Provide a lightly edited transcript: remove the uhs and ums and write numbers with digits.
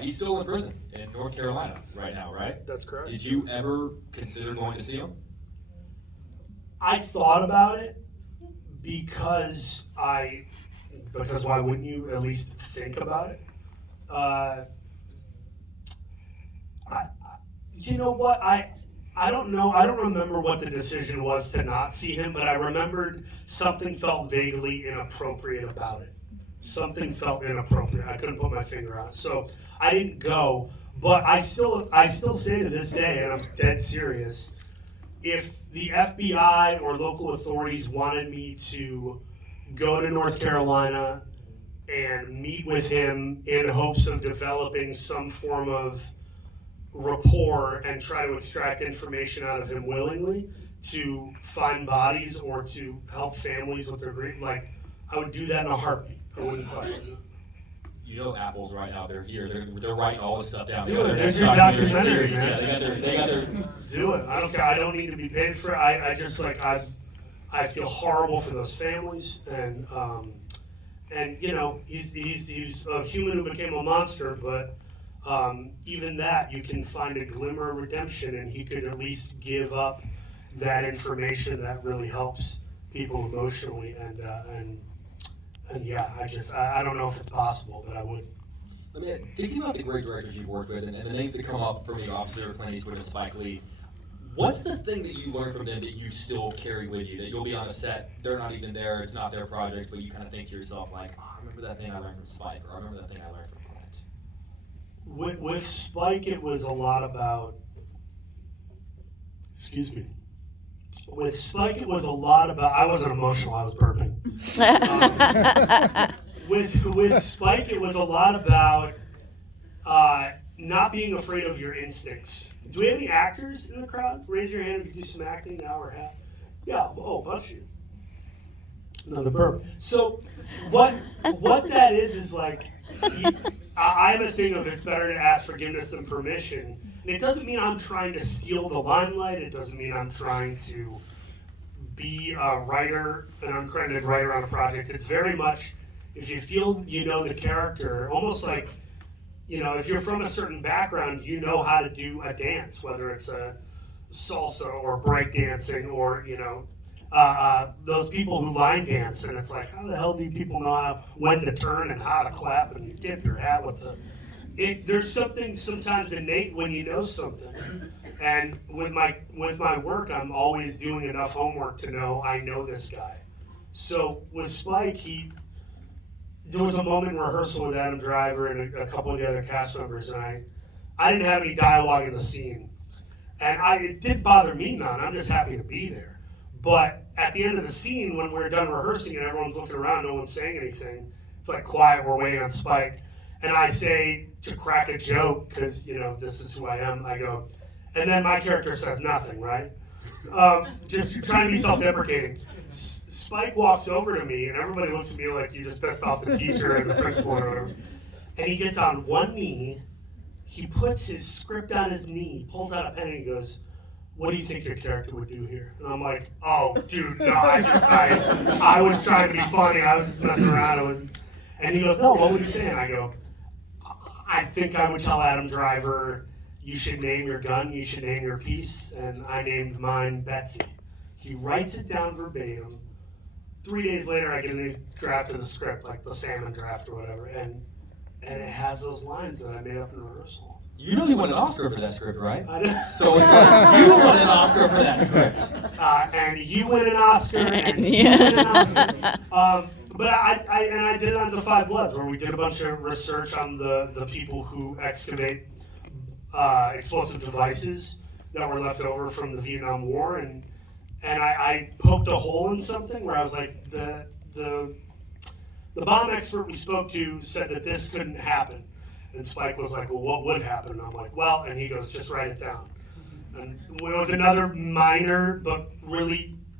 He's still in prison in North Carolina right now, right? That's correct. Did you ever consider going to see him? I thought about it because why wouldn't you at least think about it? You know what? I don't know. I don't remember what the decision was to not see him, but I remembered something felt vaguely inappropriate about it. Something felt inappropriate. I couldn't put my finger on it. So I didn't go, but I still say to this day, and I'm dead serious, if the FBI or local authorities wanted me to go to North Carolina and meet with him in hopes of developing some form of rapport and try to extract information out of him willingly to find bodies or to help families with their grief, like, I would do that in a heartbeat. I wouldn't question it. You know, Apple's right now. They're here. They're writing all this stuff down. Do it. There's your documentary, man. Yeah, they got their. Do it. I don't care. I don't need to be paid for it. I just like I feel horrible for those families, and you know, he's a human who became a monster, but even that, you can find a glimmer of redemption, and he could at least give up that information that really helps people emotionally, and yeah, I don't know if it's possible, but I would. I mean, thinking about the great directors you've worked with, and the names that come up for me, obviously, are Clint Eastwood and Spike Lee. What's the thing that you learned from them that you still carry with you? That you'll be on a set, they're not even there, it's not their project, but you kind of think to yourself, like, oh, I remember that thing I learned from Spike, or I remember that thing I learned from Clint. With Spike, it was a lot about. Excuse me. With Spike, it was a lot about. I wasn't emotional. I was burping. With Spike, it was a lot about not being afraid of your instincts. Do we have any actors in the crowd? Raise your hand if you do some acting now or have. Yeah, a bunch of you. Another burp. So, what that is like. I have a thing of it's better to ask forgiveness than permission. And it doesn't mean I'm trying to steal the limelight. It doesn't mean I'm trying to be a writer, an uncredited writer on a project. It's very much, if you feel you know the character, almost like, you know, if you're from a certain background, you know how to do a dance, whether it's a salsa or break dancing or, you know, those people who line dance, and it's like, how the hell do people know when to turn and how to clap and tip your hat with the... There's something sometimes innate when you know something. And with my work, I'm always doing enough homework to know I know this guy. So with Spike, there was a moment in rehearsal with Adam Driver and a couple of the other cast members, and I didn't have any dialogue in the scene. And it did bother me none. I'm just happy to be there. But at the end of the scene, when we're done rehearsing and everyone's looking around, no one's saying anything, it's like quiet, we're waiting on Spike. And I say, to crack a joke, because, you know, this is who I am, I go, and then my character says nothing, right? Just trying to be self-deprecating. Spike walks over to me, and everybody looks at me like you just pissed off the teacher and the principal or whatever. And he gets on one knee, he puts his script on his knee, pulls out a pen, and he goes, what do you think your character would do here? And I'm like, oh, dude, no, I was trying to be funny. I was just messing around. And he goes, no, what would you say? And I go, I think I would tell Adam Driver, you should name your gun, you should name your piece. And I named mine Betsy. He writes it down verbatim. 3 days later, I get a new draft of the script, like the salmon draft or whatever. And it has those lines that I made up in rehearsal. You know you won an Oscar for that script, right? I know. So it's like, you won an Oscar for that script. And you win an Oscar, and you win an Oscar. But I did it on The Five Bloods, where we did a bunch of research on the people who excavate explosive devices that were left over from the Vietnam War, and I poked a hole in something where I was like, the bomb expert we spoke to said that this couldn't happen. And Spike was like, well, what would happen? And I'm like, well, and he goes, just write it down. And it was another minor but really